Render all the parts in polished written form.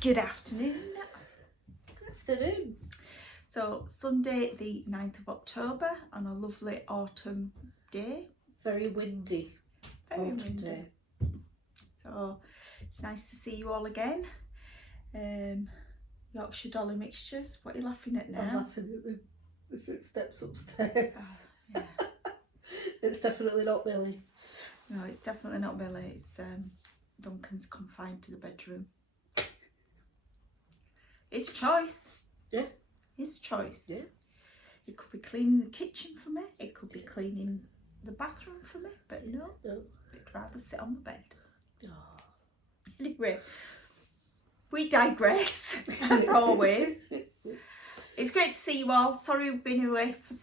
Good afternoon. Good afternoon. So Sunday the 9th of October on a lovely autumn day. Very windy. Very autumn windy. day. So it's nice to see you all again. Yorkshire Dolly mixtures. What are you laughing at now? I'm laughing at the footsteps upstairs. Oh, yeah. It's definitely not Billy. No, it's definitely not Billy. It's Duncan's confined to the bedroom. His choice. Yeah. His choice. Yeah. It could be cleaning the kitchen for me. It could be cleaning the bathroom for me. But no, I'd rather sit on the bed. Oh. Anyway, we digress, as always. It's great to see you all. Sorry we've been away for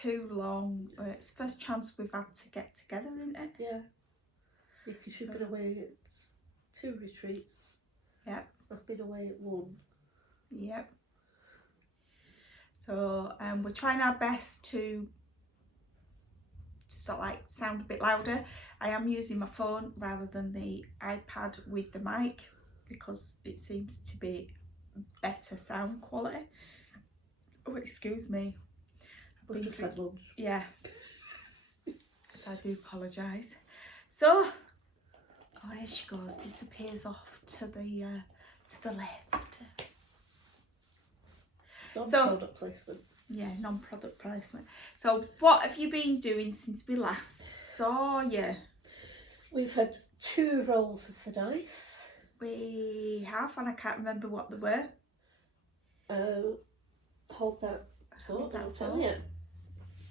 too long. It's the first chance we've had to get together, isn't it? Yeah. Because you've been away at 2 retreats. Yeah. I've been away at 1. Yep. So we're trying our best to sort of like sound a bit louder. I am using my phone rather than the iPad with the mic because it seems to be better sound quality. Oh, excuse me. We've just had lunch. Yeah. I do apologise. So, oh, there she goes. Disappears off to the left. Non-product placement. Yeah, non-product placement. So what have you been doing since we last saw you? We've had 2 rolls of the dice. We have, and I can't remember what they were. Hold that thought, I'll tell you.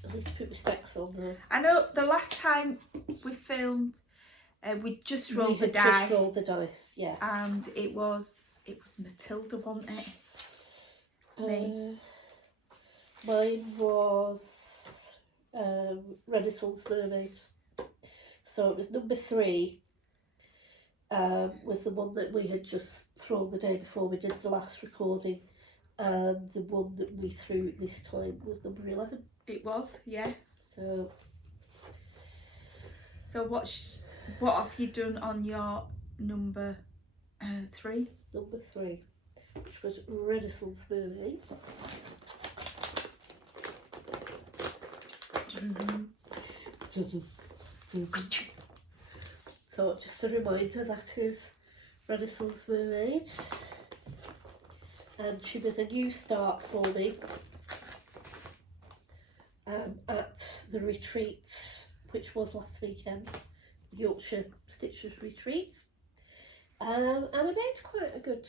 I need to put my specs on there. I know the last time we filmed, we just rolled the dice. Just rolled the dice, yeah. And it was Matilda, wasn't it? Me. Mine was Renaissance Mermaid. So it was number 3. Was the one that we had just thrown the day before we did the last recording, and the one that we threw this time was number 11. It was, yeah. So what have you done on your number 3? Number 3, which was Renaissance Mermaid. So just a reminder, that is Renaissance Mermaid, and she was a new start for me at the retreat, which was last weekend, Yorkshire Stitchers retreat, and I made quite a good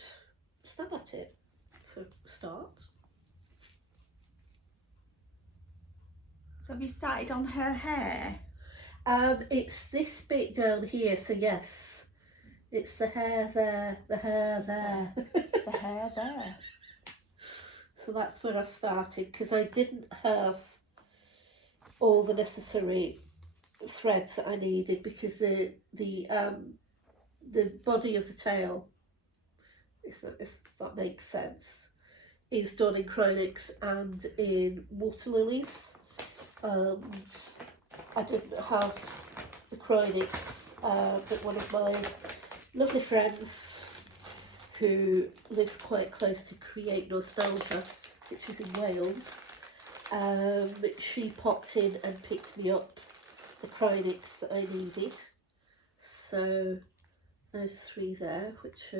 stab at it for a start. So have you started on her hair? It's this bit down here, so yes, it's the hair there, the hair there. The hair there. So that's where I've started, because I didn't have all the necessary threads that I needed, because the body of the tail, if that makes sense, is done in Chronics and in water lilies. And I didn't have the Chronics, but one of my lovely friends who lives quite close to Create Nostalgia, which is in Wales, she popped in and picked me up the Chronics that I needed. So those 3 there, which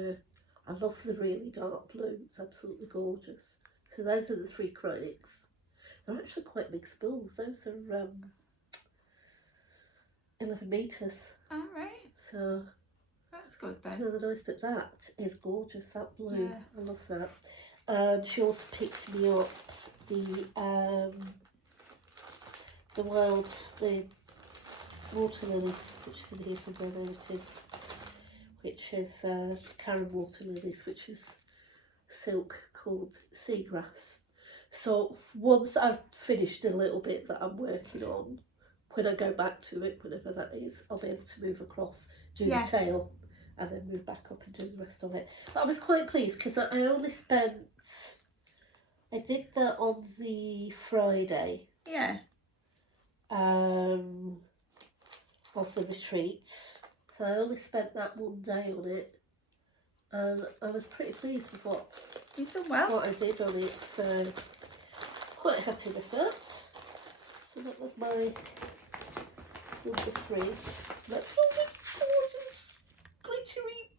I love the really dark blue, it's absolutely gorgeous. So those are the 3 Chronics. They're actually quite big spools. Those are 11 metres. All right. So that's good then. So the nice bit, that is gorgeous, that blue. Yeah. I love that. And she also picked me up the water lilies, which is in here somewhere, there it is, which is Karen water lilies, which is silk called seagrass. So once I've finished a little bit that I'm working on, when I go back to it, whenever that is, I'll be able to move across, do the tail, and then move back up and do the rest of it. But I was quite pleased because I only spent, I did that on the Friday. Yeah. Of the retreat. So I only spent that one day on it, and I was pretty pleased with what You've done well. I did on it, so quite happy with that. So that was my number 3. That's all the gorgeous glittery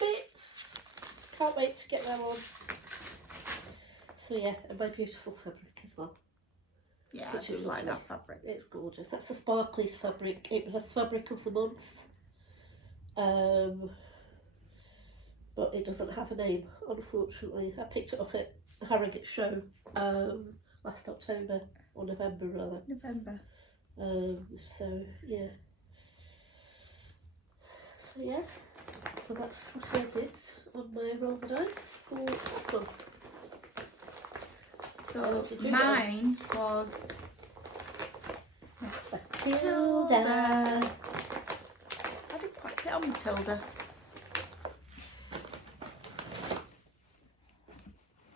bits. Can't wait to get them on. So yeah, and my beautiful fabric as well. Yeah, Which I is do like lovely. that fabric. It's gorgeous. That's a Sparklies fabric. It was a fabric of the month. But it doesn't have a name, unfortunately. I picked it up at Harrogate show last October, or November rather. November. So yeah. So that's what I did on my roll the dice for this month. So did you mine was Matilda. I didn't quite get on Matilda.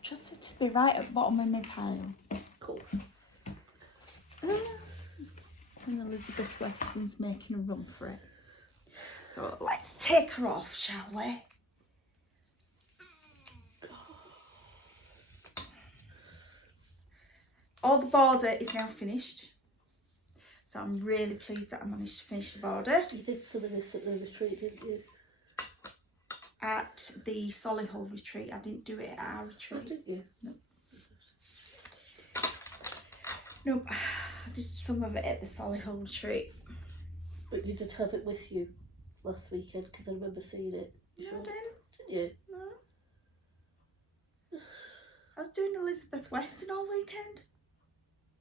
Trusted to be right at the bottom of my pile. Of course. And Elizabeth Weston's making a run for it. So let's take her off, shall we? All the border is now finished. So I'm really pleased that I managed to finish the border. You did some of this at the retreat, didn't you? At the Solihull retreat. I didn't do it at our Oh, retreat. didn't you? Nope. I did some of it at the Solihull retreat. But you did have it with you last weekend, because I remember seeing it. No, I didn't. Didn't you? No. I was doing Elizabeth Weston all weekend.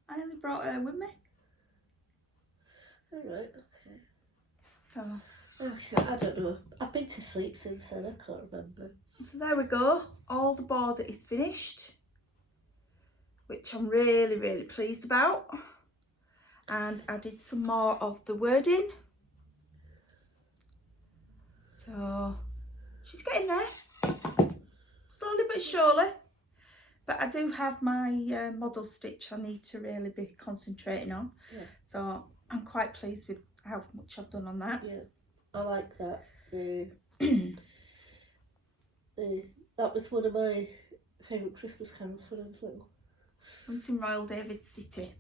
I only brought her with me. Alright, okay. Oh. Okay, I don't know. I've been to sleep since then, I can't remember. So there we go. All the border is finished, which I'm really, really pleased about. And I did some more of the wording. So she's getting there, slowly but surely. But I do have my model stitch I need to really be concentrating on. Yeah. So I'm quite pleased with how much I've done on that. Yeah, I like that. That was one of my favourite Christmas carols when I was little. Once in Royal David City.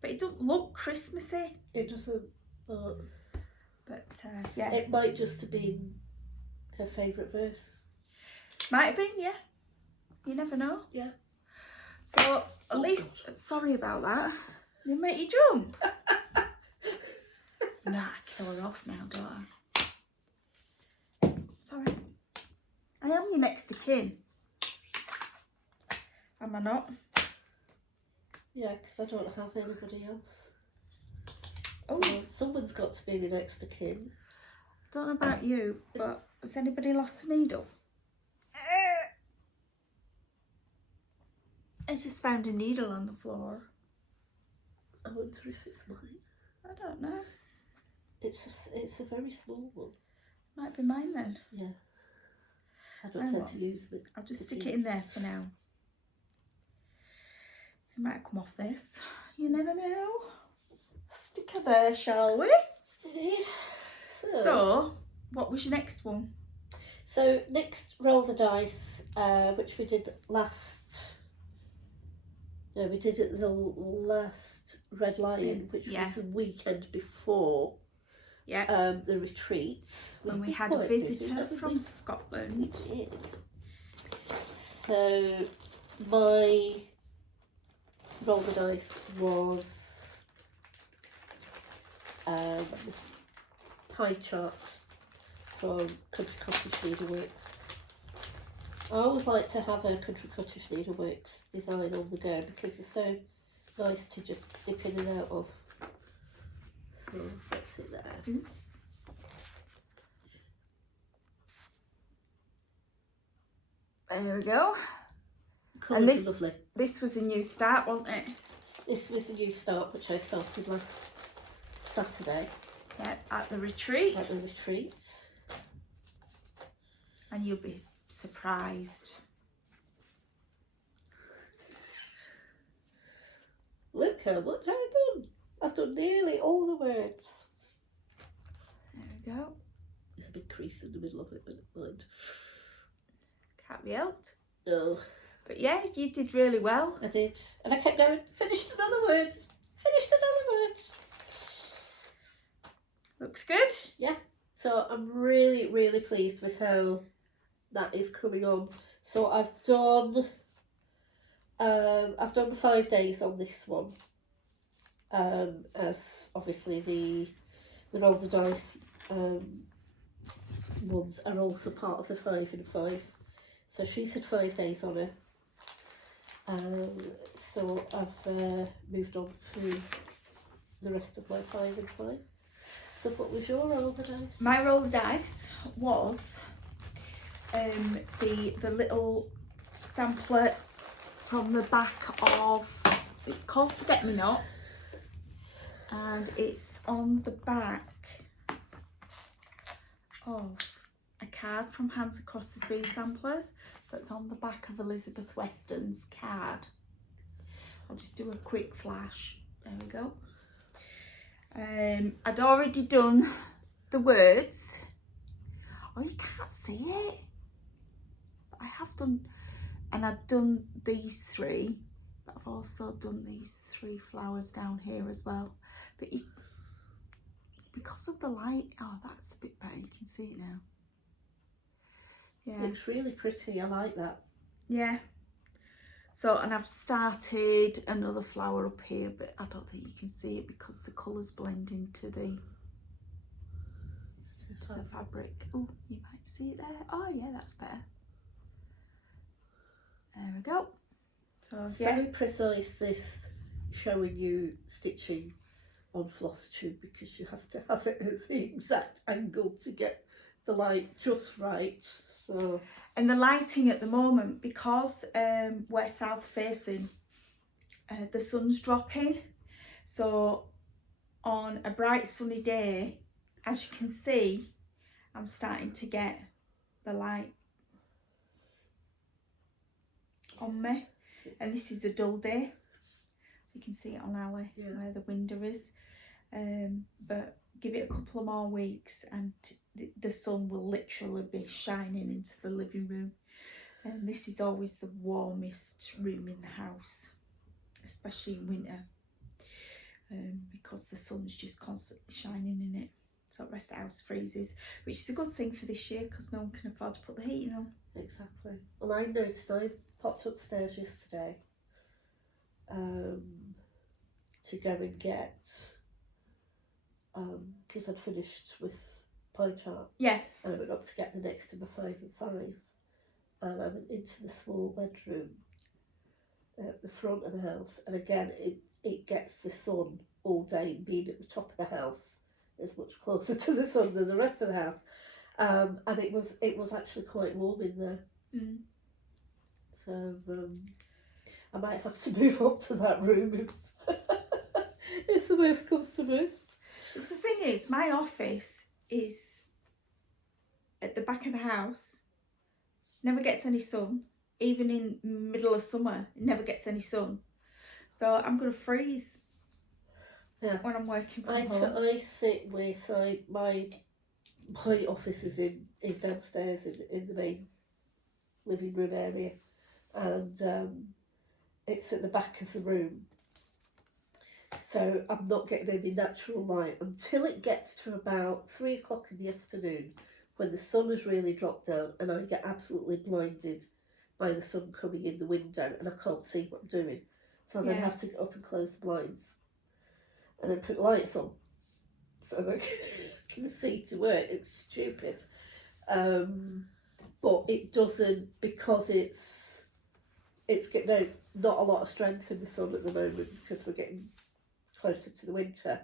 But it doesn't look Christmassy. It doesn't, But yes. it might just have been her favourite verse. Might have been, yeah. You never know. Yeah. So at least, sorry about that. They make you jump. Nah, I kill her off now, don't I? Sorry. I am your next of kin. Am I not? Yeah, because I don't have anybody else. Oh, So someone's got to be my next of kin. I don't know about you, but has anybody lost a needle? I just found a needle on the floor. I wonder if it's mine. I don't know. It's a very small one. Might be mine then. Yeah. I don't Hang tend on. to use it. I'll just stick it in there for now. It might come off this. You never know. Stick her there, shall we? Yeah. So, what was your next one? So next, roll the dice, which we did last. No, we did it the last Red Lion, which Yeah. was the weekend before Yeah. the retreat. When we We've had been a quite busy, visitor haven't from we? Scotland. We did. So my roll the dice was pie chart from Country Cottage Needleworks. I always like to have a Country Cottage Needleworks design on the go because they're so nice to just dip in and out of. So that's it there. Oops. There we go. Colours this- are lovely. This was a new start, wasn't it? This was a new start which I started last Saturday Yeah, at the retreat. at the retreat. And you'll be surprised. Look how much I've done. I've done nearly all the words. There we go. It's a big crease in the middle of it, but never mind. Can't be helped. No. But yeah, you did really well. I did. And I kept going, finished another word. Finished another word. Looks good. Yeah. So I'm really, really pleased with how that is coming on. So I've done 5 days on this one. As obviously the roll the dice ones are also part of the 5 and 5. So she's had 5 days on it. So I've moved on to the rest of my 5 and 5. So what was your roll the dice? My roll the dice was the little sampler from the back of, it's called Forget Me Not, and it's on the back of a card from Hands Across the Sea Samplers. So it's on the back of Elizabeth Weston's card. I'll just do a quick flash. There we go. I'd already done the words. Oh, you can't see it. But I have done, and I've done these 3, but I've also done these 3 flowers down here as well. But because of the light, oh, that's a bit better. You can see it now. Yeah. It's really pretty. I like that. Yeah. So, and I've started another flower up here, but I don't think you can see it because the colours blend into the fabric. Oh, you might see it there. Oh yeah, that's better. There we go. So It's yeah, very precise, this showing you stitching on Flosstube, because you have to have it at the exact angle to get the light just right. So, and the lighting at the moment, because we're south facing, the sun's dropping. So on a bright sunny day, as you can see, I'm starting to get the light on me. And this is a dull day. You can see it on Ali, where the window is. But give it a couple of more weeks and the sun will literally be shining into the living room. And this is always the warmest room in the house, especially in winter, because the sun's just constantly shining in it. So the rest of the house freezes, which is a good thing for this year because no one can afford to put the heating on. exactly. Well, I noticed I popped upstairs yesterday to go and get, because I'd finished with pie chart. Yeah. And I went up to get the next of my 5 and 5. And I went into the small bedroom at the front of the house. And again, it gets the sun all day. Being at the top of the house is much closer to the sun than the rest of the house. And it was actually quite warm in there. Mm. So I might have to move up to that room if the worst comes to worst. The thing is, my office is at the back of the house, never gets any sun. Even in middle of summer, it never gets any sun. So I'm going to freeze when I'm working from home. I sit with, my office is downstairs in the main living room area, and it's at the back of the room. So I'm not getting any natural light until it gets to about 3 o'clock in the afternoon, when the sun has really dropped down and I get absolutely blinded by the sun coming in the window and I can't see what I'm doing. So I then have to get up and close the blinds and then put lights on so that I can see to work. It's stupid. But it doesn't, because it's getting not a lot of strength in the sun at the moment because we're getting closer to the winter.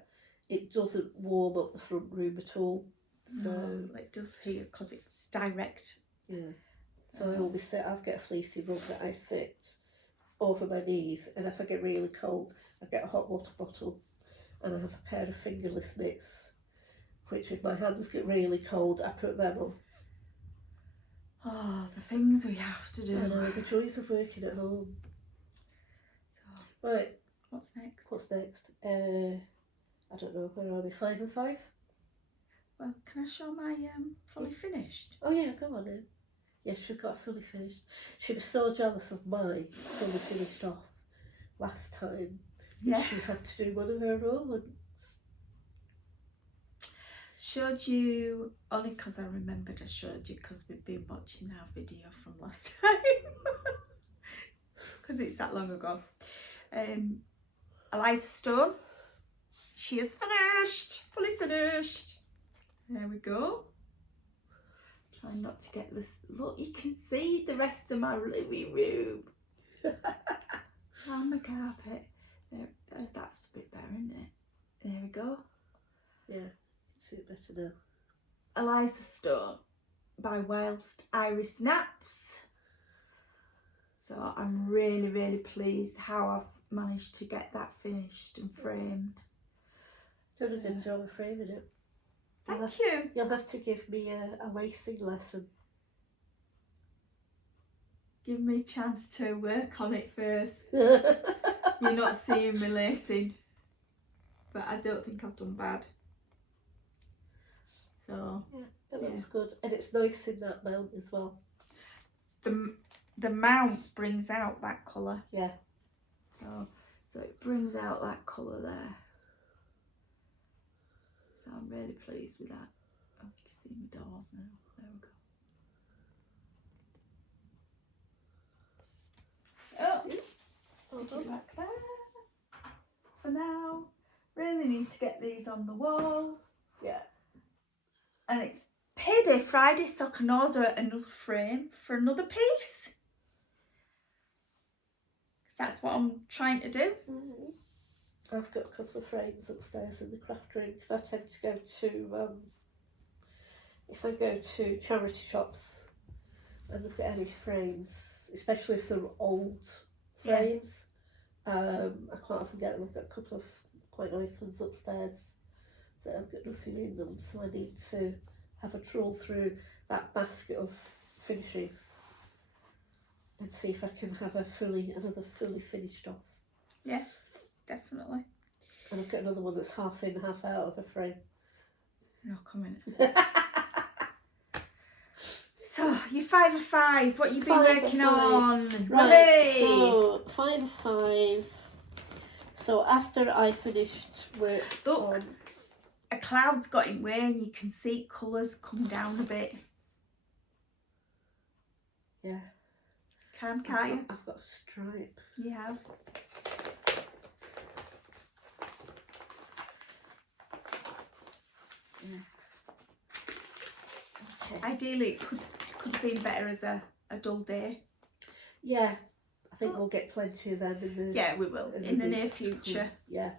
It doesn't warm up the front room at all. So no, it does here because it's direct. Yeah. So I always sit, I've got a fleecy rug that I sit over my knees, and if I get really cold, I get a hot water bottle and I have a pair of fingerless mitts, which if my hands get really cold, I put them on. Oh, the things we have to do. I know, the joys of working at home. So, right. What's next? What's next? I don't know, where are we? 5 and 5? Well, can I show my fully finished? Oh yeah, go on then. Yeah, she got fully finished. She was so jealous of my fully finished off last time that Yeah. she had to do one of her own. Showed you only because I remembered I showed you because we've been watching our video from last time because it's that long ago. Eliza Stone, she is finished, fully finished. There we go. Try not to get this. Look, you can see the rest of my living room. On the carpet. That's a bit better, isn't it? There we go. Yeah, see it better now. Eliza Stone by Whilst Iris Naps. So I'm really, really pleased how I've managed to get that finished and framed. Done a good job of framing it. Thank you. You'll have to give me a lacing lesson. Give me a chance to work on it first. You're not seeing me lacing, but I don't think I've done bad. So yeah, that looks good, and it's nice in that mount as well. The mount brings out that colour. Yeah. So it brings out that colour there. So I'm really pleased with that. Oh, you can see my doors now. There we go. Oh, stick it back there for now. Really need to get these on the walls. Yeah. And it's payday Friday, so I can order another frame for another piece. Because that's what I'm trying to do. Mm-hmm. I've got a couple of frames upstairs in the craft room because I tend to go to, if I go to charity shops and look at any frames, especially if they're old frames, I quite often get them. I've got a couple of quite nice ones upstairs that I've got nothing in them, so I need to have a trawl through that basket of finishes and see if I can have another fully finished off. Yeah, definitely. And I've got another one that's half in, half out of a frame. No comment. So, you're 5 of 5. What you been working on? Right, so 5 of 5. So after I finished work on... a cloud's got in way and you can see colours come down a bit. Yeah. Can't you? I've got a stripe. You have. Yeah. Okay. Ideally it could have been better as a dull day. Yeah. I think we'll get plenty of them in the... Yeah, we will. In the near future. Yeah.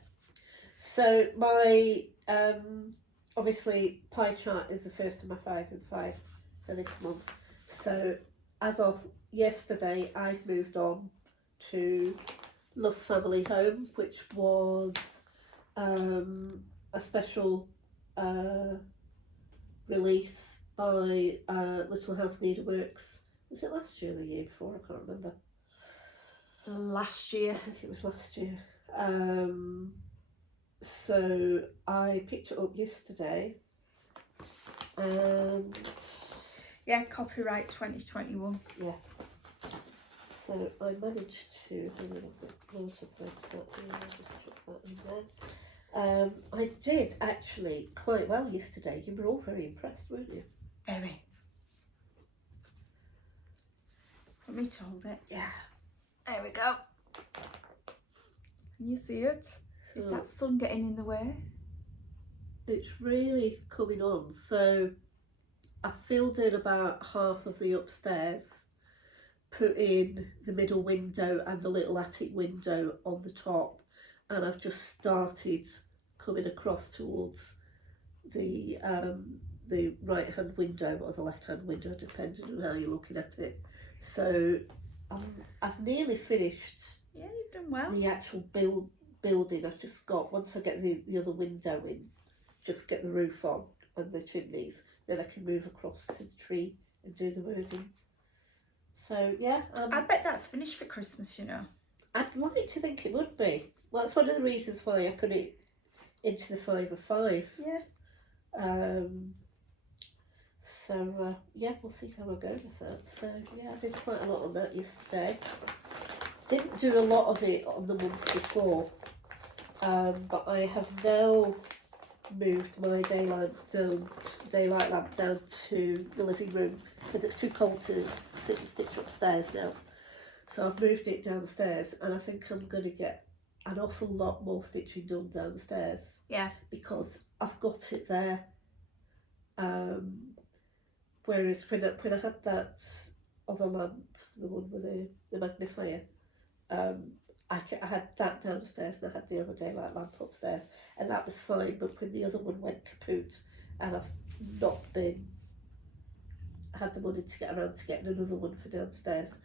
So my... obviously pie chart is the first of my 5 and 5 for this month. So as of yesterday I've moved on to Love Family Home, which was a special release by Little House Needleworks. Was it last year or the year before? I can't remember. Last year. I think it was last year. So I picked it up yesterday and... Yeah, copyright 2021. Yeah. So I managed to... Hang on, I've got loads of threads, so I'll just chuck that in there. I did actually quite well yesterday. You were all very impressed, weren't you? Very. Want me to hold it? Yeah. There we go. Can you see it? Is that sun getting in the way? It's really coming on. So I filled in about half of the upstairs, put in the middle window and the little attic window on the top, and I've just started coming across towards the right hand window or the left hand window, depending on how you're looking at it. So I've nearly finished. Yeah, you've done well. The actual building. I've just got, once I get the other window in, just get the roof on and the chimneys, then I can move across to the tree and do the wording. So yeah, I bet that's finished for Christmas, you know. I'd like to think it would be. Well, that's one of the reasons why I put it into the 5 of 5. Yeah. So yeah, we'll see how I go with that. So yeah, I did quite a lot on that yesterday. Didn't do a lot of it on the month before, but I have now moved my daylight lamp down to the living room because it's too cold to sit and stitch upstairs now. So I've moved it downstairs, and I think I'm going to get an awful lot more stitching done downstairs. Yeah. Because I've got it there. Whereas when I had that other lamp, the one with the magnifier, I had that downstairs and I had the other daylight lamp upstairs, and that was fine. But when the other one went kaput, and I've not had the money to get around to getting another one for downstairs,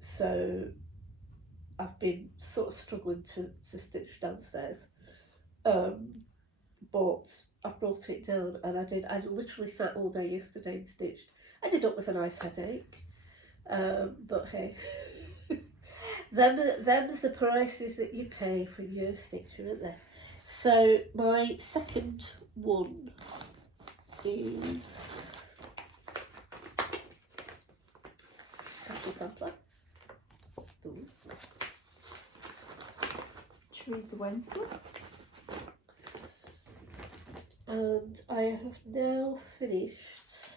so I've been sort of struggling to stitch downstairs. But I brought it down, and I literally sat all day yesterday and stitched. I ended up with a nice headache, but hey. Them's the prices that you pay when you're a stitcher, aren't they? So my second one is that's a sampler. Teresa Weston. And I have now finished.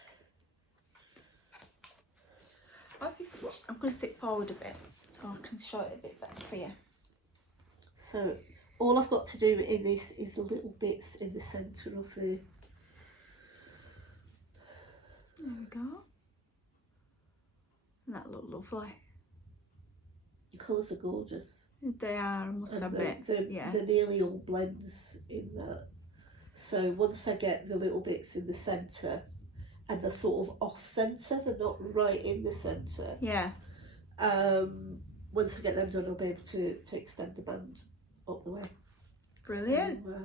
Have you finished? I'm going to sit forward a bit so I can show it a bit better for you. So all I've got to do in this is the little bits in the centre of the... There we go. And that look lovely. The colours are gorgeous. They are, I must admit. Yeah. They're nearly all blends in that. So once I get the little bits in the centre, and they're sort of off centre, they're not right in the centre. Yeah. Once I get them done, I'll be able to extend the band up the way. Brilliant. So,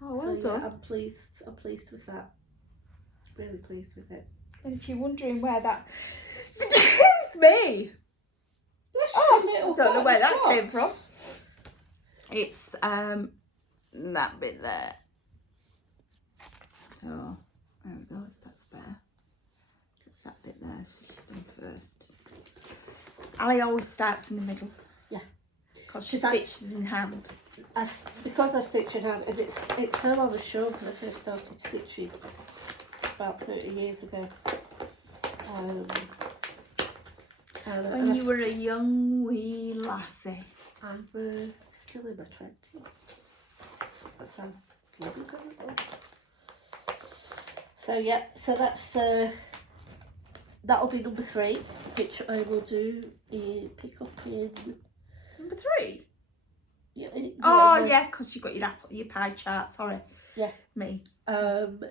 well done. Yeah, I'm pleased with that. Really pleased with it. And if you're wondering where that... Excuse me! I don't know where that came from. It's that bit there. So there we go, that's better. It's that bit there, she's done first. Ali always starts in the middle. Yeah. Because she stitches in hand. Because I stitch in hand, and it's how I was shown when I first started stitching about 30 years ago. When you were a young wee lassie. I was still in my 20s. That's how long ago it was. So yeah, so that's that'll be number 3, which I will do pick up in number 3. Yeah. Yeah, because you got your pie chart. Sorry. Yeah. Me.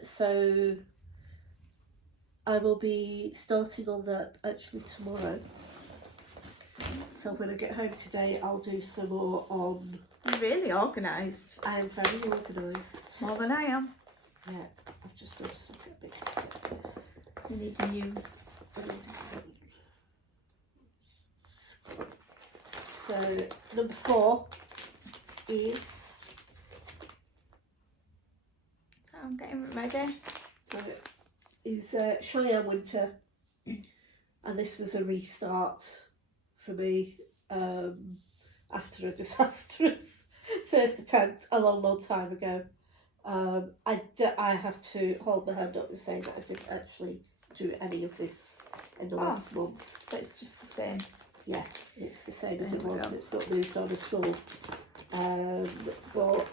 So I will be starting on that actually tomorrow. So when I get home today, I'll do some more on... You're really organised. I am very organised. More than I am. Yeah, I've just got some bits like this. You need a new... So number 4 is... I'm getting it ready. Is Cheyenne Winter. And this was a restart for me after a disastrous first attempt a long time ago. I have to hold my hand up and say that I didn't actually do any of this in the last month. So it's just the same. Yeah, it's the same as it was. It's not moved on at all. But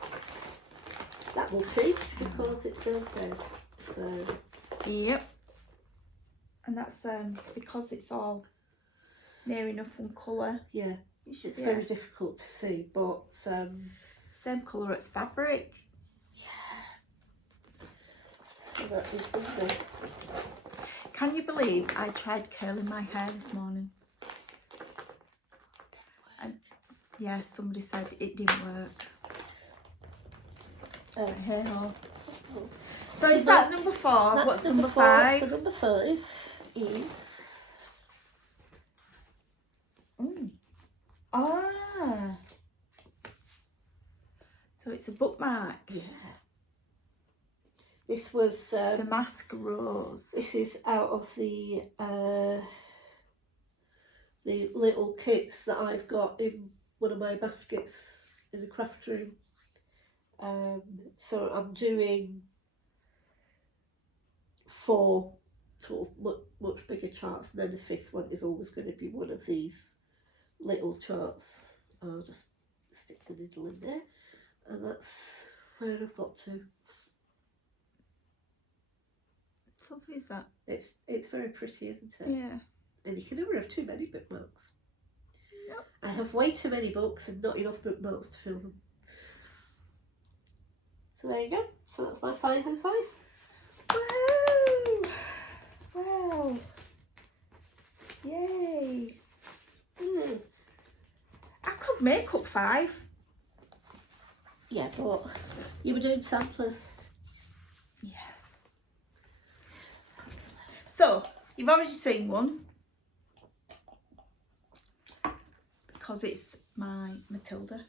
that will change because it's downstairs. So yep. And that's because it's all near enough one colour. Yeah, it's very difficult to see, but same colour as fabric. Yeah. So that is lovely. Can you believe I tried curling my hair this morning? And yeah, somebody said it didn't work. Hey ho. So is that number 4? What's number 5? So number 5 is... So it's a bookmark. Yeah. This was Damask Rose. This is out of the little kits that I've got in one of my baskets in the craft room. So I'm doing 4 sort of much bigger charts, and then the 5th one is always going to be one of these little charts. I'll just stick the needle in there, and that's where I've got to. What lovely is that? It's very pretty, isn't it? Yeah. And you can never have too many bookmarks. Yep. I have way too many books and not enough bookmarks to fill them. So there you go. So that's my 5 and 5. Woo! Wow. Yay. I could make up 5. Yeah, but you were doing samplers. Yeah. So, you've already seen one. Because it's my Matilda.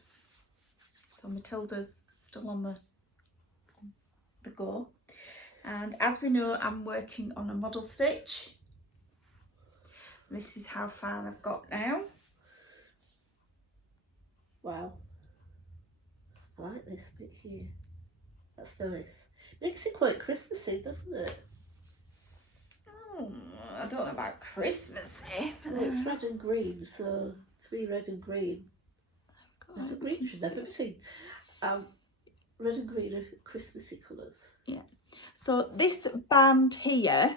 So Matilda's still on the go. And as we know, I'm working on a model stitch. This is how far I've got now. Wow. I like this bit here. That's nice. Makes it quite Christmassy, doesn't it? Oh, I don't know about Christmassy. But Well, it's red and green, so to me red and green. Red and green should never be seen. Red and green are Christmassy colours. Yeah. So this band here,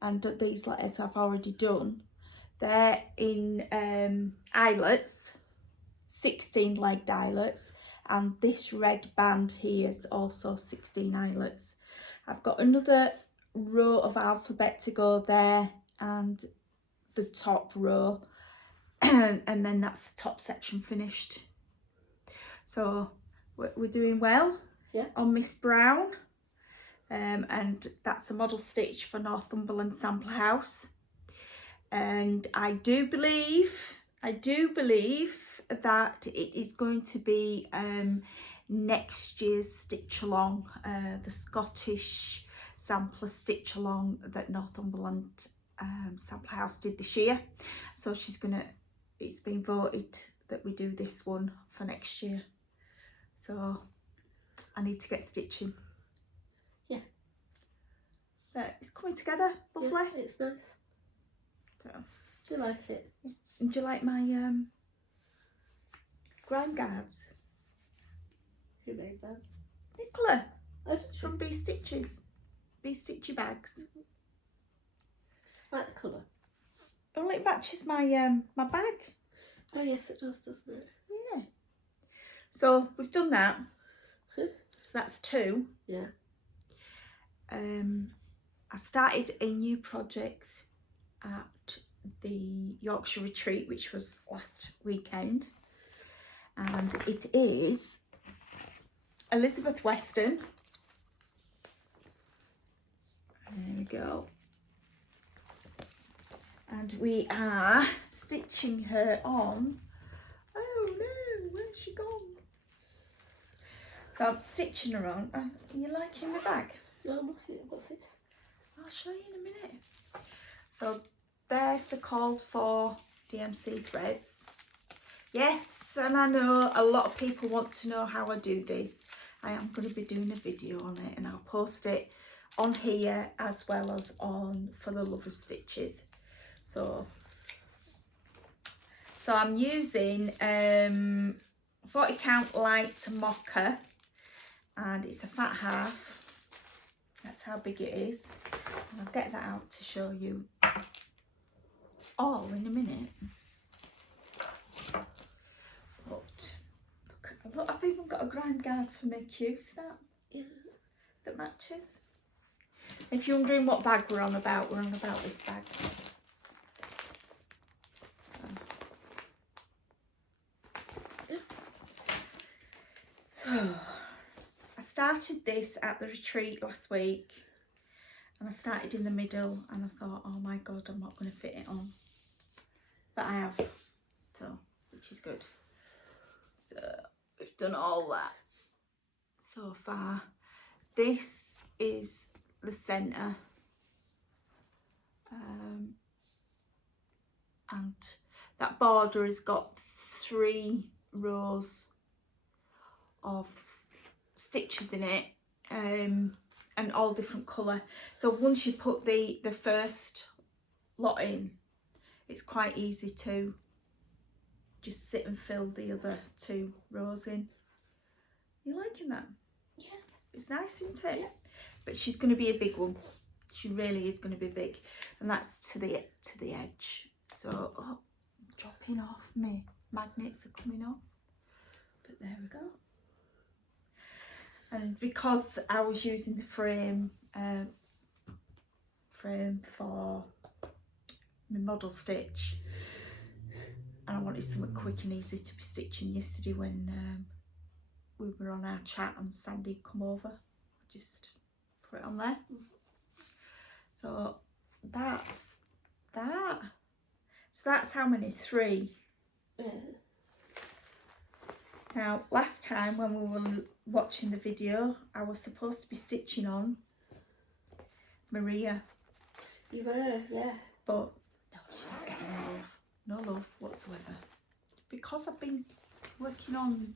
and these letters I've already done, they're in eyelets, 16 legged eyelets, and this red band here is also 16 eyelets. I've got another row of alphabet to go there, and the top row, and then that's the top section finished. So we're doing well. Yeah. On Miss Brown. And that's the model stitch for Northumberland Sample House. And I do believe that it is going to be next year's stitch along, the Scottish sampler stitch along that Northumberland Sample House did this year. So it's been voted that we do this one for next year. So I need to get stitching. Yeah. But it's coming together, lovely. Yeah, it's nice. So, Do you like it? yeah. And do you like my grime guards? Who made that? Nicola Oh, did you? from Bee Stitches. Bee Stitchy bags. Like the colour. Oh, it matches my my bag. Oh yes, it does, doesn't it? Yeah. So we've done that. Huh? So that's 2. Yeah. I started a new project at the Yorkshire Retreat, which was last weekend, and it is Elizabeth Weston. There we go. And we are stitching her on. Oh no, where's she gone? So I'm stitching her on. Are you liking my bag? No, I'm looking at what's this? I'll show you in a minute. So there's the call for DMC threads. Yes, and I know a lot of people want to know how I do this. I am going to be doing a video on it, and I'll post it on here as well as on For the Love of Stitches. So I'm using 40 count light mocha, and it's a fat half. That's how big it is. And I'll get that out to show you all in a minute. But look, I've even got a grime guard for my Q snap. Yeah. That matches. If you're wondering what bag we're on about this bag. So I started this at the retreat last week, and I started in the middle, and I thought, oh my god, I'm not going to fit it on, but I have, so which is good. So we've done all that so far. this is the centre, and that border has got 3 rows of stitches in it, and all different colour. So once you put the first lot in, it's quite easy to just sit and fill the other 2 rows in. You liking that? Yeah. It's nice, isn't it? Yeah. But she's going to be a big one. She really is going to be big, and that's to the edge. So dropping off, my magnets are coming off, but there we go. And because I was using the frame for my model stitch, and I wanted something quick and easy to be stitching yesterday when we were on our chat and Sandy come over, I just put it on there. So that's that. So that's how many? 3. Yeah. Now, last time when we were watching the video, I was supposed to be stitching on Maria. You were, yeah. But no, she's not getting love. No love whatsoever. Because I've been working on...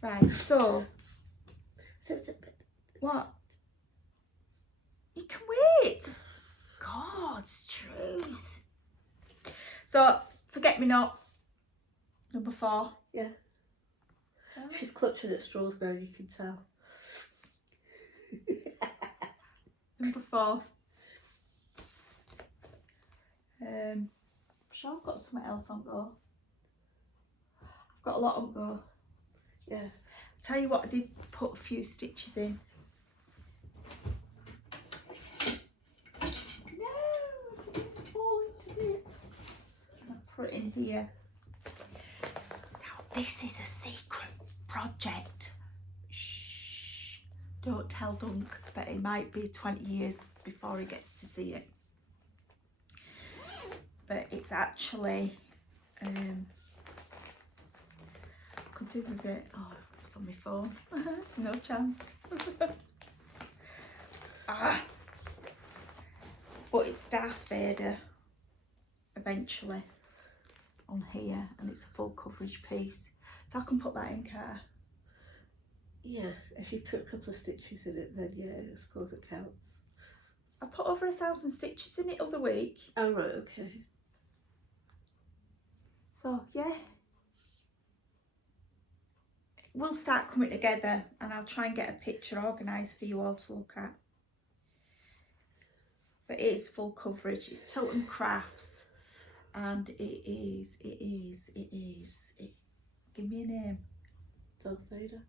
Right, so... What? You can wait! God's truth. So, forget me not. Number 4. Yeah. She's clutching at straws now, you can tell. Number 4. I'm sure I've got something else on go. I've got a lot on go. Yeah. Tell you what, I did put a few stitches in. No, it's falling to bits. I put it in here. Now, this is a secret project. Shh. Don't tell Dunk, but it might be 20 years before he gets to see it. But it's actually, could do with it. Oh, it's on my phone. No chance. But it's Darth Vader eventually on here, and it's a full coverage piece. So I can put that in car. Yeah, if you put a couple of stitches in it, then yeah, I suppose it counts. I put over 1,000 stitches in it other week. Oh right, okay. So yeah, we'll start coming together, and I'll try and get a picture organised for you all to look at. But it is full coverage. It's Tilton Crafts, and it is. Give me a name. Darth Vader.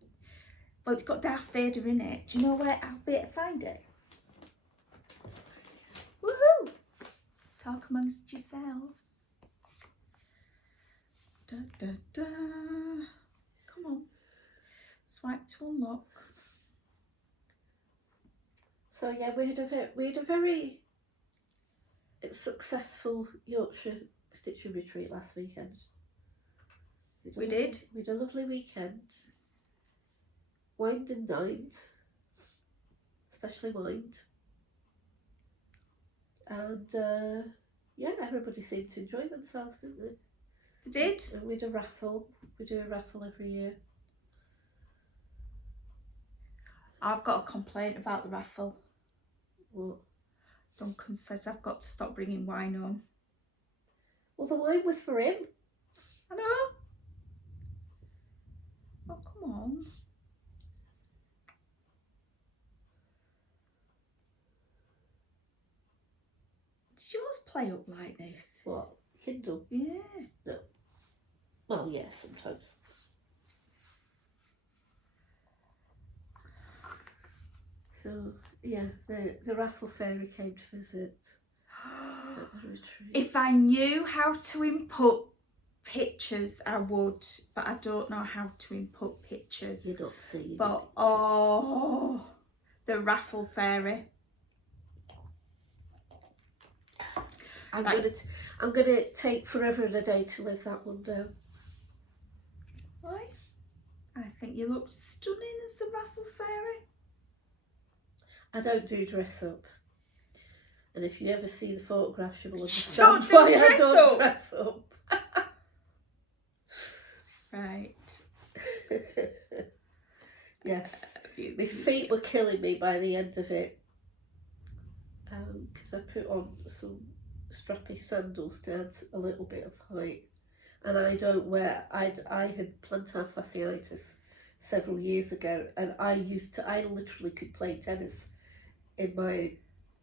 Well, it's got Darth Vader in it. Do you know where I'll be able to find it? Woohoo! Talk amongst yourselves. Da, da, da. Come on. Swipe to unlock. So yeah, we had a very successful Yorkshire stitching retreat last weekend. We had a lovely weekend. Wined and dined, especially wined. And yeah, everybody seemed to enjoy themselves, didn't they? They did. And we had a raffle. We do a raffle every year. I've got a complaint about the raffle. What? Duncan says I've got to stop bringing wine on. Well, the wine was for him. I know. Oh, come on. Did yours play up like this? What? Kindle? Yeah. No. Well, yeah, sometimes. So yeah, the raffle fairy came to visit at the retreat. If I knew how to input pictures, I would, but I don't know how to input pictures. You're not seeing But it. oh, the raffle fairy. I'm Right. gonna take forever and a day to live that one down. Why? I think you look stunning as the raffle fairy. I don't do dress up. And if you ever see the photographs, you will Don't understand do why I dress don't up. dress up. Right. Yes. My feet were killing me by the end of it. Because I put on some strappy sandals to add a little bit of height. And I don't wear, I had plantar fasciitis several years ago, and I literally could play tennis in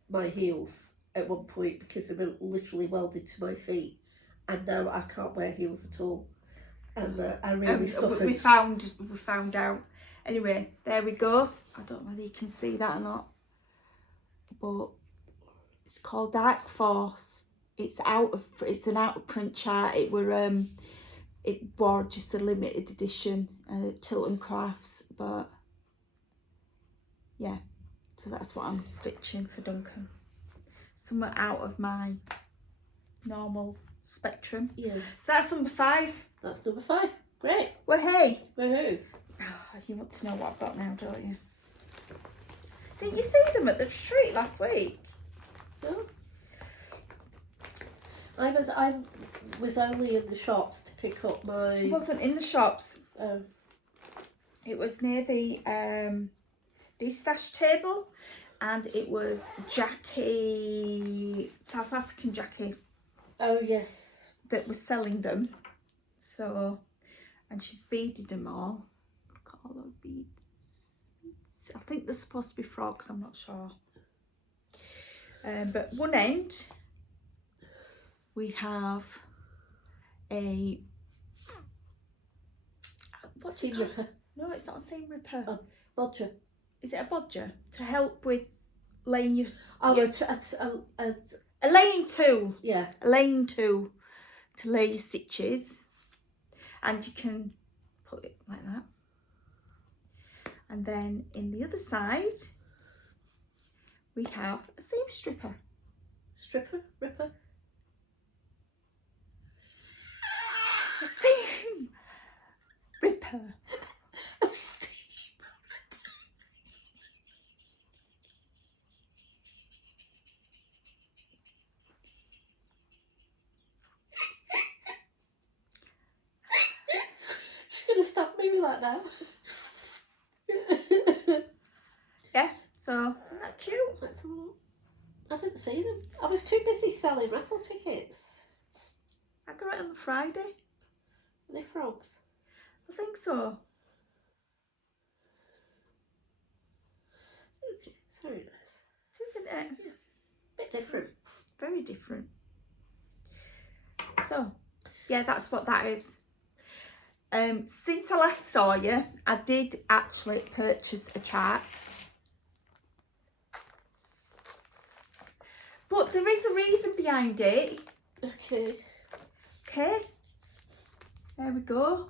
my heels at one point because they were literally welded to my feet, and now I can't wear heels at all, and I really suffered. We found out. Anyway, there we go. I don't know whether you can see that or not, but it's called Dark Force. It's an out of print chart. It was just a limited edition, Tilton Crafts, but yeah. So that's what I'm stitching for Duncan. Somewhere out of my normal spectrum. Yeah. So that's number 5. That's number 5. Great. Woohoo! Woohoo! Oh, you want to know what I've got now, don't you? Didn't you see them at the street last week? No. I was only in the shops to pick up my... It wasn't in the shops. Oh. It was near the de-stash table, and it was Jackie, South African Jackie. Oh, yes. That was selling them. So, and she's beaded them all. Look at all those beads. I think they're supposed to be frogs, I'm not sure. But one end, we have a... What's it Seam called? ripper. No, it's not a seam ripper. Oh, bodger. Is it a bodger? To help with laying your... Oh, your a laying tool. Yeah. A laying tool to lay your stitches. And you can put it like that. And then in the other side, we have a seam stripper. Stripper? Ripper? A seam ripper. She's going to stab me with that now. Yeah, so isn't that cute? Let's have a look. I didn't see them. I was too busy selling raffle tickets. I got it on Friday. Are they frogs? I think so. It's very nice. Isn't it? Yeah. Bit different. Very different. So, yeah, that's what that is. Since I last saw you, I did actually purchase a chart. But there is a reason behind it. Okay. Okay. There we go.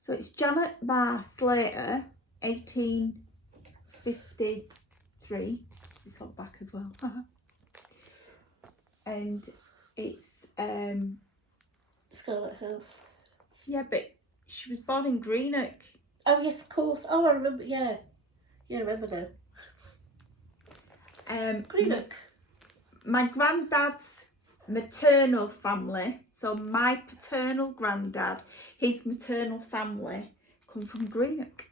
So it's Janet Bar Slater, 1853. It's on back as well. And it's Scarlet House. yeah, but she was born in Greenock. Oh yes, of course. Oh, I remember. Yeah, I remember now. Greenock. My granddad's maternal family, so my paternal granddad, his maternal family come from Greenock.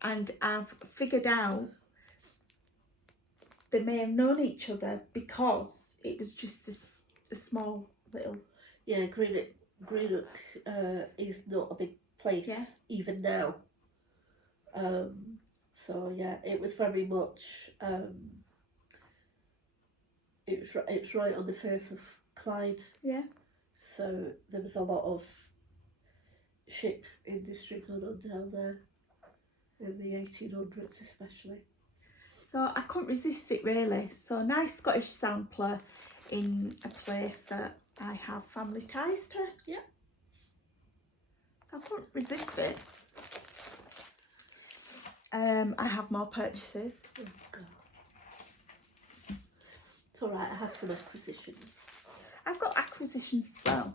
And I've figured out they may have known each other because it was just a small little... Yeah, Greenock is not a big place even now. So yeah, it was very much it's right on the Firth of Clyde. Yeah. So there was a lot of ship industry going on down there in the 1800s especially. So I couldn't resist it really. So a nice Scottish sampler in a place that I have family ties to. Yeah. So I couldn't resist it. I have more purchases. Oh God. It's alright, I have some acquisitions. I've got acquisitions as well.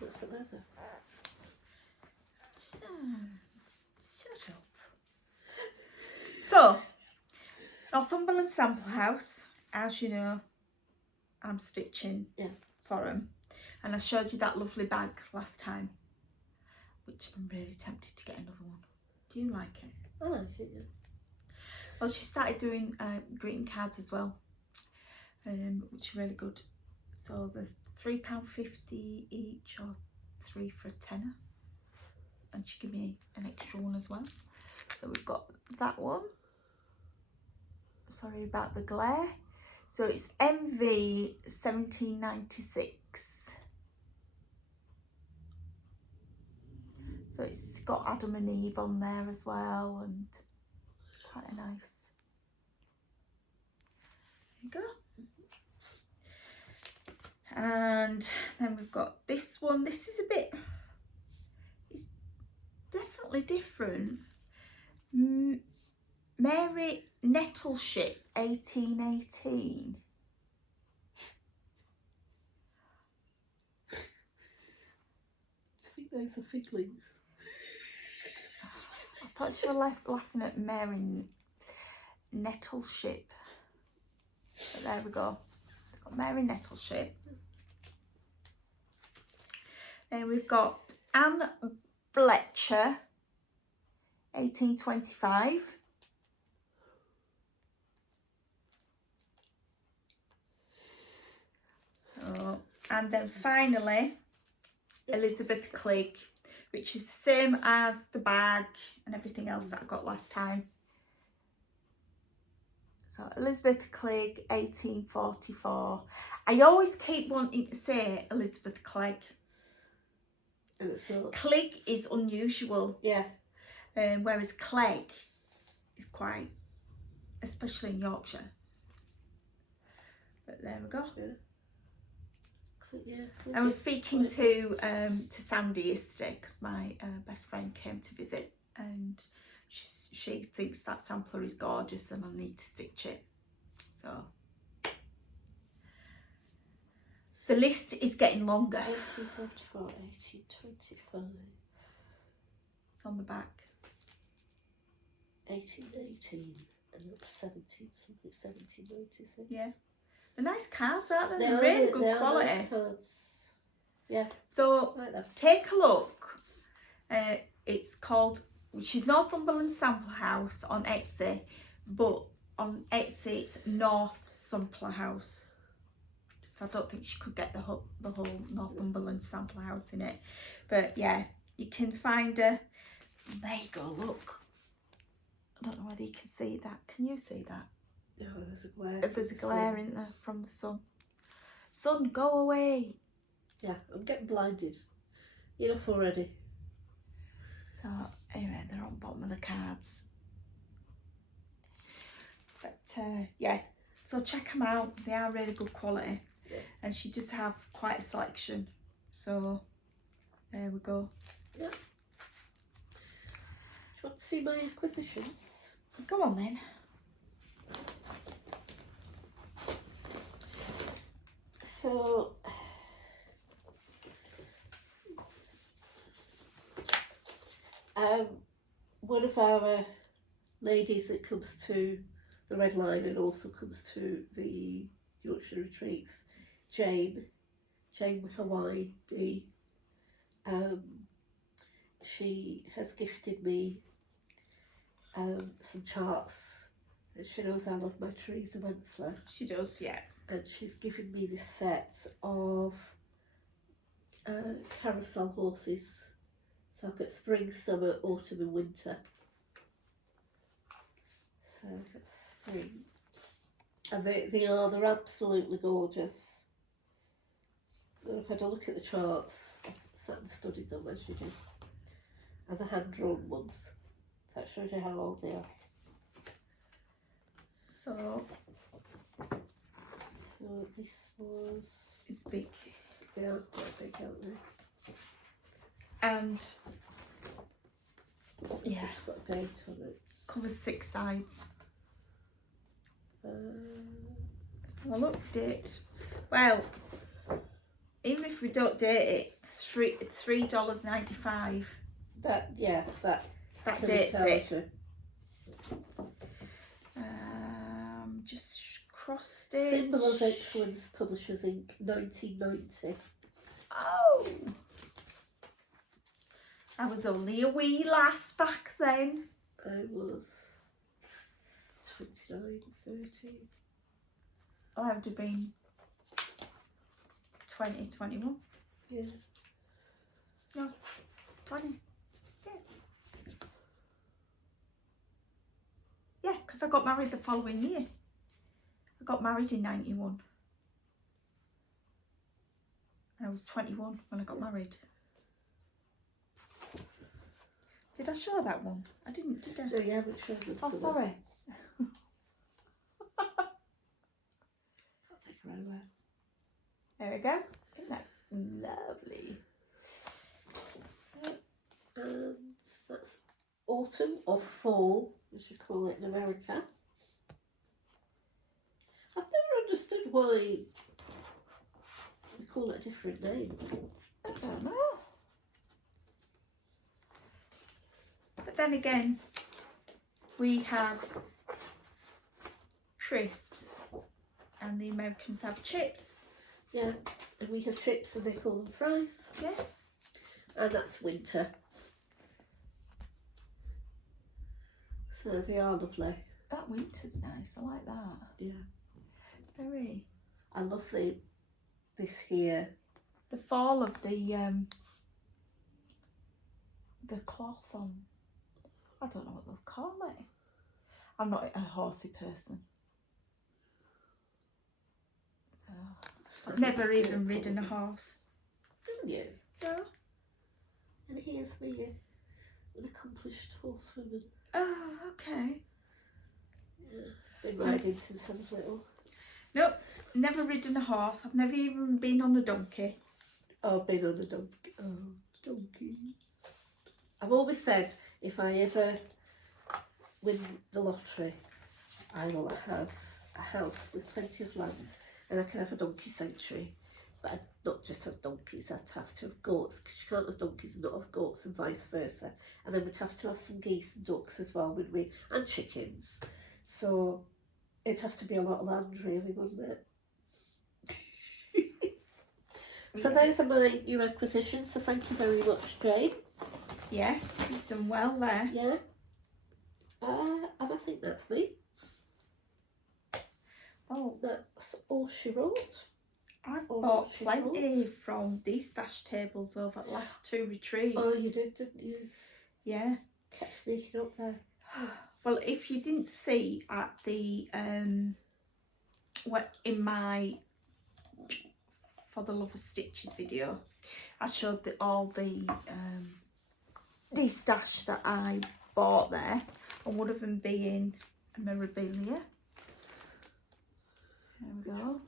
Let's put those up. Shut up. So, Northumberland Sample House, as you know, I'm stitching for them. And I showed you that lovely bag last time, which I'm really tempted to get another one. Do you like it? I like it, yeah. Well, she started doing greeting cards as well, which are really good. So they're £3.50 each, or 3 for a tenner. And she gave me an extra one as well. So we've got that one. Sorry about the glare. So it's MV 1796. So it's got Adam and Eve on there as well, and it's quite a nice. There you go. And then we've got this one. This is a bit, it's definitely different. Mary Nettleship 1818. I think those are fig leaves. I thought she was laughing at Mary Nettleship. But there we go. We've got Mary Nettleship. Then we've got Anne Bletcher 1825. So, and then finally Elizabeth Clegg, which is the same as the bag and everything else that I got last time. So Elizabeth Clegg 1844. I always keep wanting to say Elizabeth Clegg. And it's not. Clegg is unusual. Yeah. Whereas Clegg is quite, especially in Yorkshire. But there we go. Yeah. Yeah, I was speaking to Sandy yesterday because my best friend came to visit, and she thinks that sampler is gorgeous and I need to stitch it. So the list is getting longer. 1844, 1825. It's on the back. 1818 and then 1796. Yeah. They're nice cards, aren't they? They They're are, really good they are quality. nice cards. Yeah. So Like that. take a look. It's called, which is Northumberland Sample House on Etsy, but on Etsy it's North Sampler House. So I don't think she could get the whole Northumberland Sample House in it. But yeah, you can find her. There you go, look. I don't know whether you can see that. Can you see that? Oh, there's a glare. There's a glare in there from the sun. Sun, go away. Yeah, I'm getting blinded. Enough already. So anyway, they're on the bottom of the cards. But yeah, so check them out. They are really good quality. Yeah. And she does have quite a selection. So there we go. Yeah. Do you want to see my acquisitions? Go on then. So, one of our ladies that comes to the Red Line and also comes to the Yorkshire Retreats, Jane with a Y-D, she has gifted me some charts. She knows I love my trees immensely. She does, yeah. And she's given me this set of carousel horses. So I've got spring, summer, autumn and winter. So I've got spring. And they're absolutely gorgeous. And I've had a look at the charts. I've sat and studied them as you do. And the hand-drawn ones. So that shows you how old they are. So this was... it's big. They are quite big, aren't they? And yeah, It's got a date on it. covers 6 sides. Uh, So I looked it. Well, even if we don't date it, $3.95. That That kinda dates tells it. you. Just cross stitch. Symbol of Excellence, Publishers Inc. 1990. Oh, I was only a wee lass back then. I was 29, 30. I would have been 20, 21. Yeah. No, 20. Yeah. Yeah, because I got married the following year. I got married in 91. And I was 21 when I got married. Did I show that one? I didn't, did I? No, you haven't shown us. Oh, sorry. I'll take her over. There we go. Isn't that lovely? And that's autumn or fall, as you call it in America. I've never understood why we call it a different name. I don't know. But then again, we have crisps and the Americans have chips. Yeah, and we have chips and they call them fries. Yeah. And that's winter. So they are lovely. That winter's nice. I like that. Yeah. Very. I love this here. The fall of the cloth on. I don't know what they'll call it. I'm not a horsey person. So I've never even ridden a horse. Didn't you? No. And here's me, an accomplished horsewoman. Oh, okay. Yeah. Been riding since I was little. Nope, never ridden a horse. I've never even been on a donkey. Oh, been on a donkey. Oh, donkey. I've always said if I ever win the lottery, I will have a house with plenty of land and I can have a donkey sanctuary. But I'd not just have donkeys, I'd have to have goats, because you can't have donkeys and not have goats and vice versa. And then we'd have to have some geese and ducks as well, wouldn't we? And chickens. So it'd have to be a lot of land really, wouldn't it? So those are my new acquisitions, so thank you very much, Jane. Yeah, you've done well there. Yeah. And I think that's me. Oh, That's all she wrote. I've Oh, bought she plenty from these stash tables over the last 2 retreats. Oh, you did, didn't you? Yeah. Kept sneaking up there. Well, if you didn't see at the what in my For the Love of Stitches video, I showed all the stash that I bought there, and one of them being a memorabilia. There we go.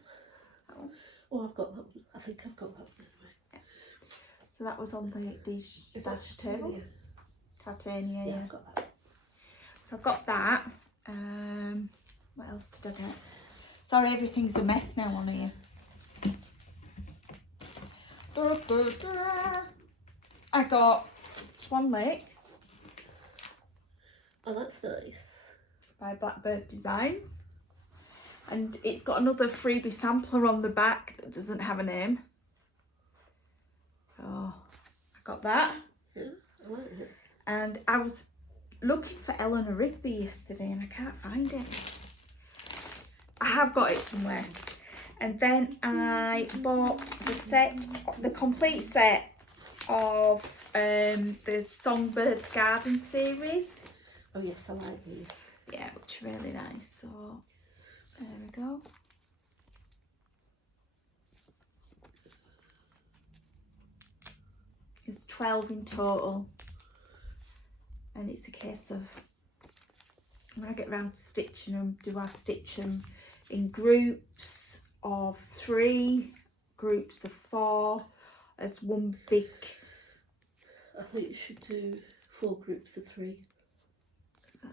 That one. Oh, I've got that one. I think I've got that one anyway. Yeah. So that was on the stash table. Titania, Yeah, yeah. I've got that. So I've got that. What else did I get? Sorry, everything's a mess now on here. I got Swan Lake Oh, that's nice. by Blackbird Designs. And it's got another freebie sampler on the back that doesn't have a name. Oh, I got that. Yeah, I like it. And I was looking for Eleanor Rigby yesterday and I can't find it. I have got it somewhere. And then I bought the complete set of the Songbirds Garden series. Oh yes, I like these. Yeah, which are really nice. So there we go. It's 12 in total. And it's a case of when I get round to stitching them, do I stitch them in groups of 3, groups of 4, as one big? I think you should do 4 groups of 3. So,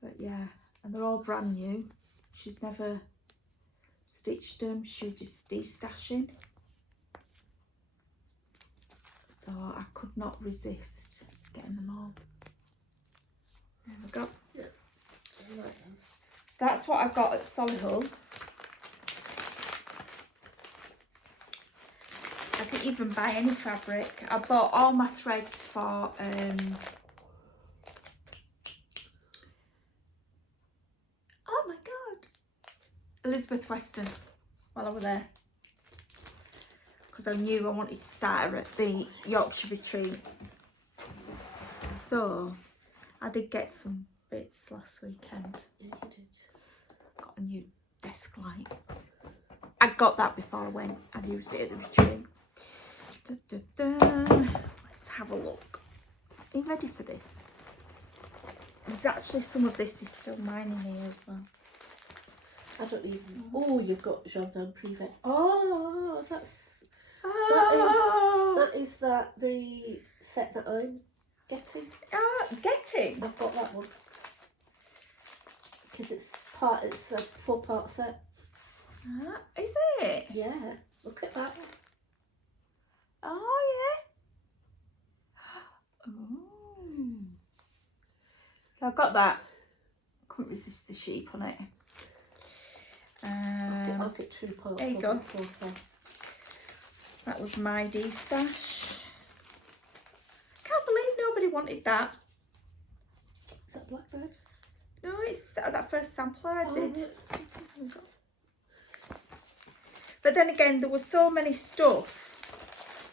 but yeah, and they're all brand new. She's never stitched them. She was just destashing. So I could not resist getting them all. There we go. Yeah. I like those. So that's what I got at Solihull. I didn't even buy any fabric. I bought all my threads for oh my god, Elizabeth Weston while I was there, because I knew I wanted to start her at the Yorkshire retreat. So I did get some bits last weekend. Yeah, you did. Got a new desk light. I got that before I went. I used it at the retreat. Let's have a look. Are you ready for this? There's actually some of this is still mine in here as well. I don't need. Oh, you've got Jardin Privé. Oh, that's Oh, that is the set that I'm getting. getting. I've got that one because it's a 4-part set. Is it? Yeah, look at that. Oh yeah. Oh. So I've got that. Couldn't resist the sheep on it. I'll get 2 parts. There you of go. it so far. That was my destash. Can't believe nobody wanted that. Is that blackbird? No, it's that first sampler I did. Right. But then again, there was so many stuff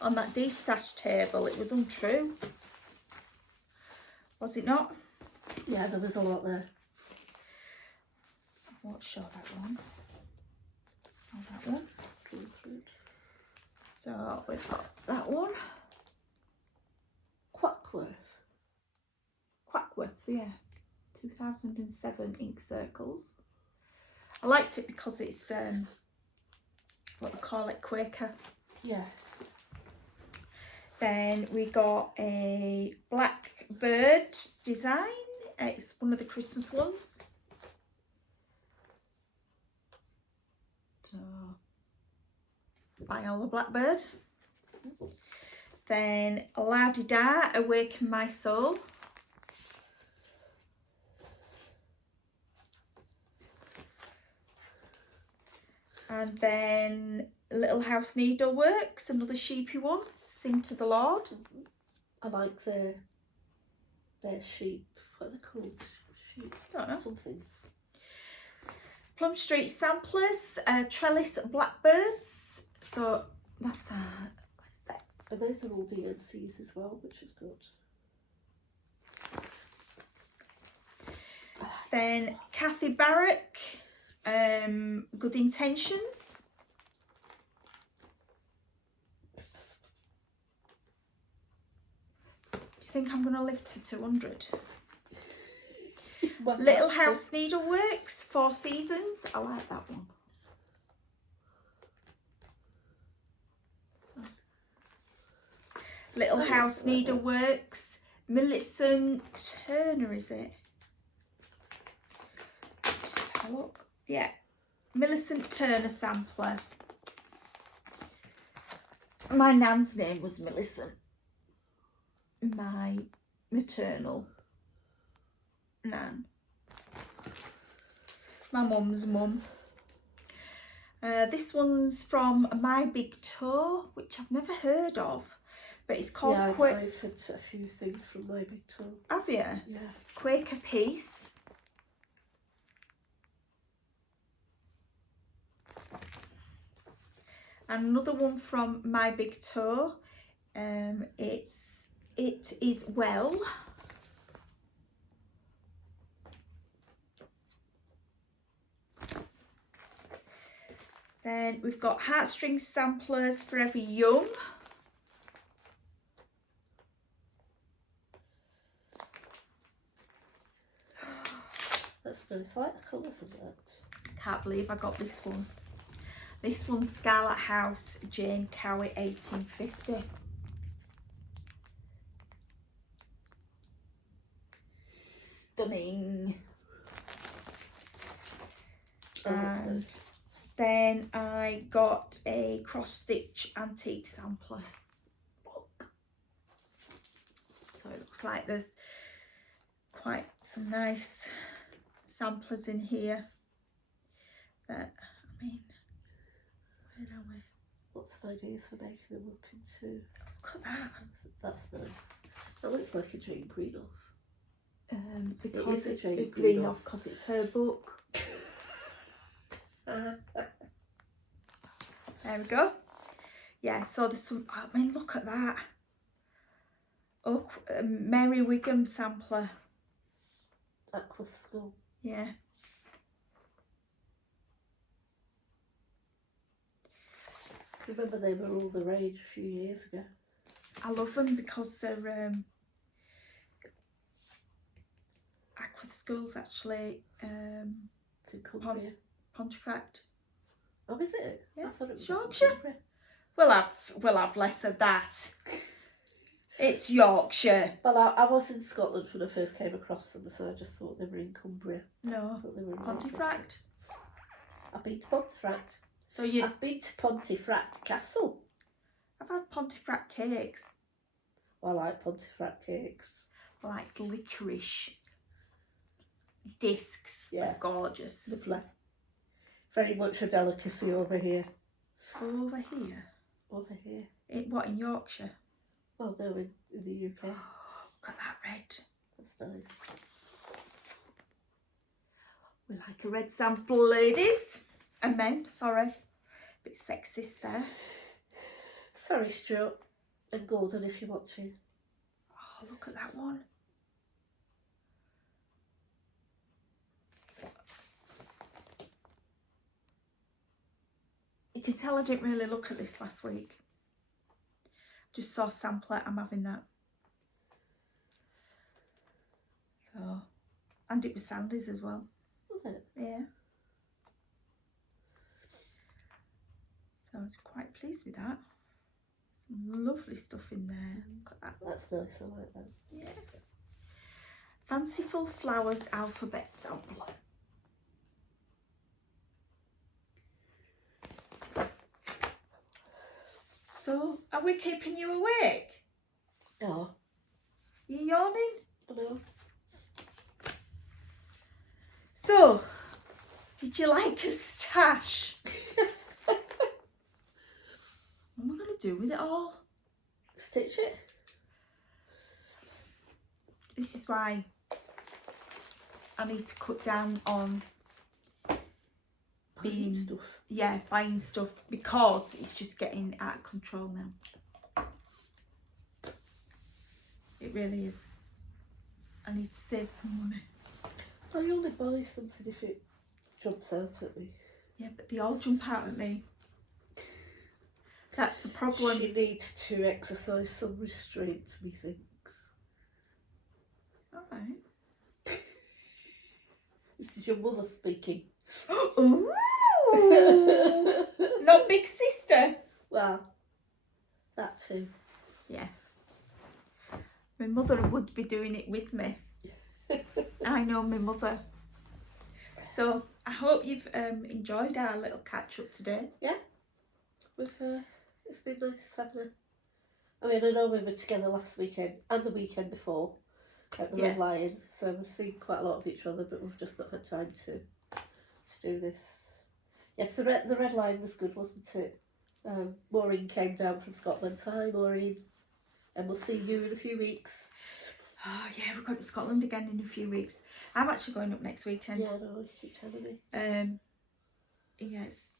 on that destash table, it was untrue. Was it not? Yeah, there was a lot there. I won't show that one. Oh, that one. So we've got that one. Quackworth, yeah. 2007 ink circles. I liked it because it's what they call it, Quaker. Yeah. Then we got a blackbird design. It's one of the Christmas ones. So, Viola Blackbird. Then La-di-da, Awaken My Soul. And then Little House Needleworks, another sheepy one. Sing to the Lord. I like their sheep. What are they called? Sheep. Don't know. Something. Plum Street Samplers, Trellis Blackbirds. So that's that. What's that? And those are all DMCs as well, which is good. Then Kathy Barrack, Good Intentions. Do you think I'm going to live to 200? Little House Needleworks, 4 Seasons. I like that one. Little House Needleworks, Millicent Turner, is it? Just have a look. Yeah, Millicent Turner sampler. My nan's name was Millicent. My maternal nan. My mum's mum. This one's from My Big Toe, which I've never heard of, but it's called I've had a few things from My Big Toe. Have you? Yeah. Quaker Peace. And another one from My Big Toe. It is Well. Then we've got Heartstring Samplers, Forever Young. That's nice. I like the colours of that. Can't believe I got this one. This one's Scarlet House, Jane Cowie, 1850. Stunning. Oh, And then I got a cross-stitch antique samplers book. So it looks like there's quite some nice samplers in here. That, I mean, where are we? Lots of ideas for making them up into. Look at that. That's nice. That looks like a Jane Greenough. Because It is a Jane it's Greenough. because it's her book. There we go. Yeah, so there's some, I mean, look at that. Oh, Mary Wiggum sampler. Aquath Skull. Yeah. Remember they were all the rage a few years ago. I love them because they're Aquath Skulls actually It's in Cumbria. Pontefract. Oh, is it? Yeah. I thought it was Yorkshire. Cumbria. We'll have less of that. It's Yorkshire. Well, I was in Scotland when I first came across them, so I just thought they were in Cumbria. No. I thought they were in Pontefract. I've been to Pontefract. So you I've been to Pontefract Castle. I've had Pontefract cakes. I like Pontefract cakes. I like licorice discs. Yeah. They're gorgeous. Lovely. Very much a delicacy over here. Over here. Over here. What, in Yorkshire? Well, no, in the UK. Look at that red. That's nice. We like a red sample, ladies. And men, sorry. Bit sexist there. Sorry, Stuart. And Gordon, if you're watching. Oh, look at that one. You can tell I didn't really look at this last week. Just saw a sampler, I'm having that. So, and it was Sandy's as well. Was it? Yeah. So I was quite pleased with that. Some lovely stuff in there. Look at that. That's nice, I like that. Yeah. Fanciful Flowers alphabet sampler. So, are we keeping you awake? Oh, You yawning? I know. So, did you like a stash? What am I going to do with it all? Stitch it? This is why I need to cut down on Buying stuff. Yeah, buying stuff, because it's just getting out of control now. It really is. I need to save some money. I only buy something if it jumps out at me. Yeah, but they all jump out at me. That's the problem. She needs to exercise some restraint, methinks. Alright. This is your mother speaking. Ooh! Not big sister. Well, that too. Yeah. My mother would be doing it with me. I know my mother. So I hope you've enjoyed our little catch up today. Yeah. We've it's been nice having I mean, I know we were together last weekend and the weekend before at the Red Lion, so we've seen quite a lot of each other, but we've just not had time to do this. Yes, the Red Lion was good, wasn't it? Maureen came down from Scotland. So hi, Maureen. And we'll see you in a few weeks. Oh yeah, we're going to Scotland again in a few weeks. I'm actually going up next weekend. Yeah, no, you keep telling me. Yeah, it's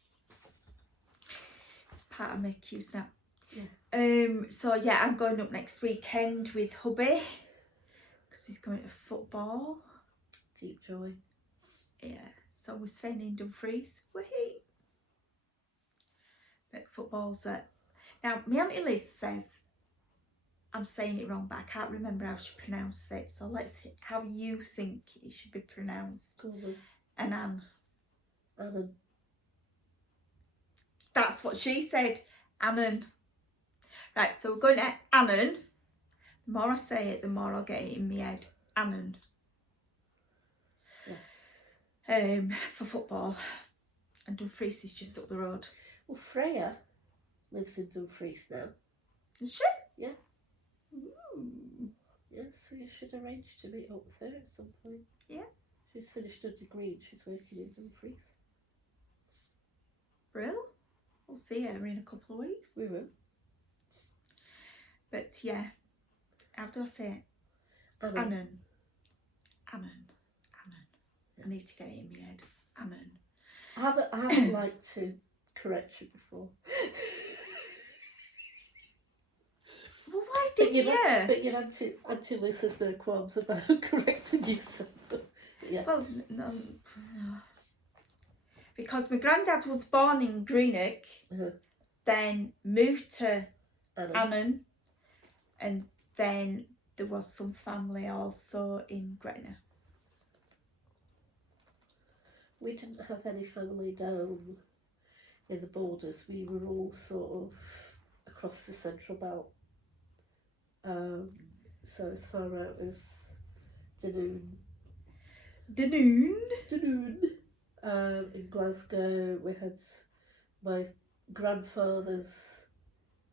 part of my cue snap. Yeah. So yeah, I'm going up next weekend with hubby because he's going to football. Deep joy. Yeah, so we're staying in Dumfries. Wahee! But football's at... Now, my Auntie Liz says I'm saying it wrong, but I can't remember how she pronounced it. So let's see how you think it should be pronounced. Annan. Annan. That's what she said. Annan. Right, so we're going to Annan. The more I say it, the more I'll get it in my head. Annan. For football. And Dumfries is just up the road. Well, Freya lives in Dumfries now. Is she? Yeah. Ooh. Yeah, so you should arrange to meet up with her at some point. Yeah. She's finished her degree and she's working in Dumfries. Brill. We'll see her in a couple of weeks. We will. But yeah, how do I say it? Annan. Annan. I need to get it in my head. Annan. I haven't liked to correct you before. Well, why didn't you? But your Auntie Liz has no qualms about correcting you. So, yeah. Well, no. Because my granddad was born in Greenock, then moved to Annan, and then there was some family also in Gretna. We didn't have any family down in the borders. We were all sort of across the Central Belt. So as far out as Dunoon. In Glasgow, we had my grandfather's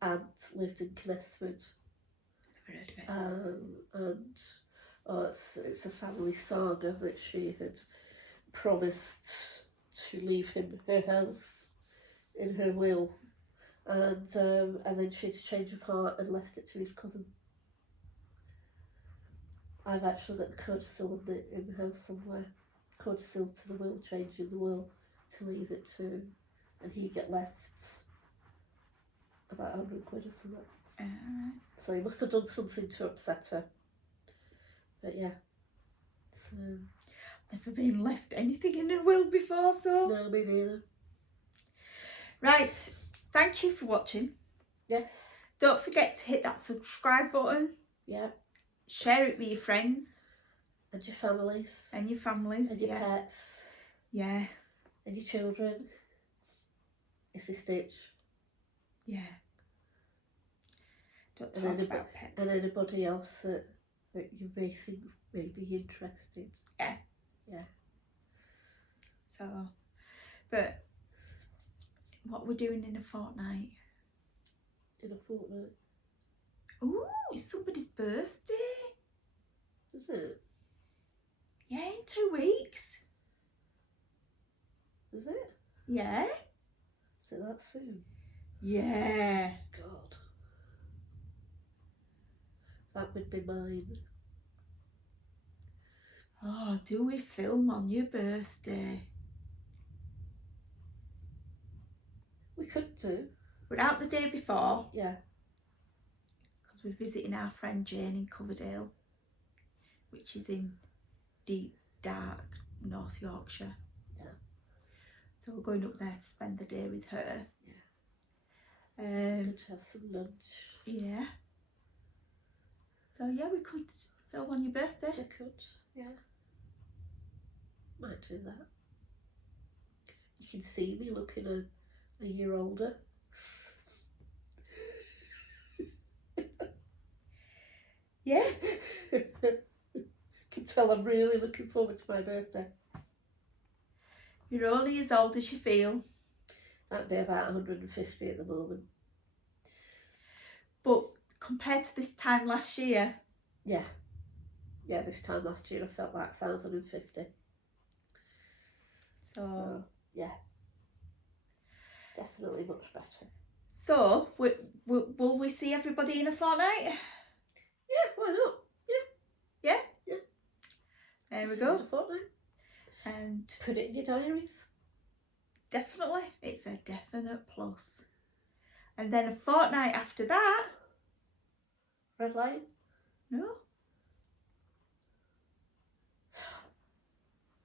aunt lived in Knesford. Never heard of it. And it's a family saga that she had promised to leave him her house in her will, and then she had a change of heart and left it to his cousin. I've actually got the codicil in the house somewhere. Codicil to the will, changing the will to leave it to, and he get left about 100 quid or something. So he must have done something to upset her. But yeah, so Never been left anything in a will before, so. no, me neither. Right, thank you for watching. Yes. Don't forget to hit that subscribe button. Yeah. Share it with your friends. And your families. And your families. And your pets. Yeah. And your children. If they stitch. Yeah. Don't talk about pets. And anybody else that you may think may be interested. Yeah. Yeah. So, but what we're doing in a fortnight? In a fortnight. Ooh, it's somebody's birthday. Is it? Yeah, in 2 weeks. Is it? Yeah. Is it that soon? Yeah. God. That would be mine. Oh, do we film on your birthday? We could do. We're out the day before. Yeah. Because we're visiting our friend Jane in Coverdale, which is in deep, dark North Yorkshire. Yeah. So we're going up there to spend the day with her. Yeah. Good to have some lunch. Yeah. So yeah, we could film on your birthday. We could, yeah. Might do that. You can see me looking a year older. Yeah. Can tell I'm really looking forward to my birthday. You're only as old as you feel. That'd be about 150 at the moment. But compared to this time last year. Yeah. Yeah, this time last year I felt like 1,050. So, yeah. Definitely much better. So, will we see everybody in a fortnight? Yeah, why not? Yeah. Yeah? Yeah. There we See go. you in a fortnight. And put it in your diaries. Definitely. It's a definite plus. And then a fortnight after that. Red light? No.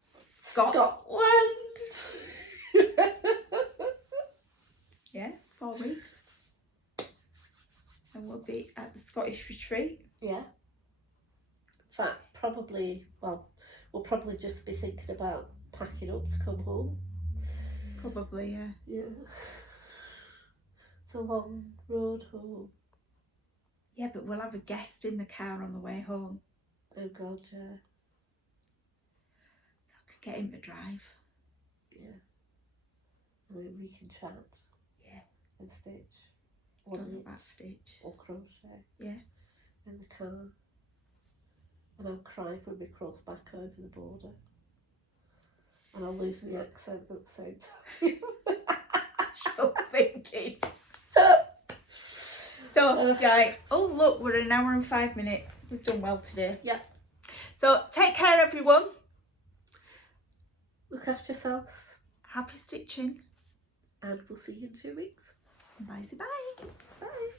Scotland. Yeah, 4 weeks. And we'll be at the Scottish retreat. Yeah. In fact, we'll probably just be thinking about packing up to come home. Probably, yeah. Yeah. It's a long road home. Yeah, but we'll have a guest in the car on the way home. Oh God, yeah. I could get him to drive. Yeah. And then we can chat. Yeah. And stitch. Or Don't know knit, about stitch. or crochet. Yeah. In the car. And I'll cry when we cross back over the border. And I'll lose my accent at the same time. Still thinking. So, right. Oh, look, we're an hour and 5 minutes. We've done well today. Yeah. So, take care, everyone. Look after yourselves. Happy stitching. And we'll see you in 2 weeks. Bye. Bye. Bye.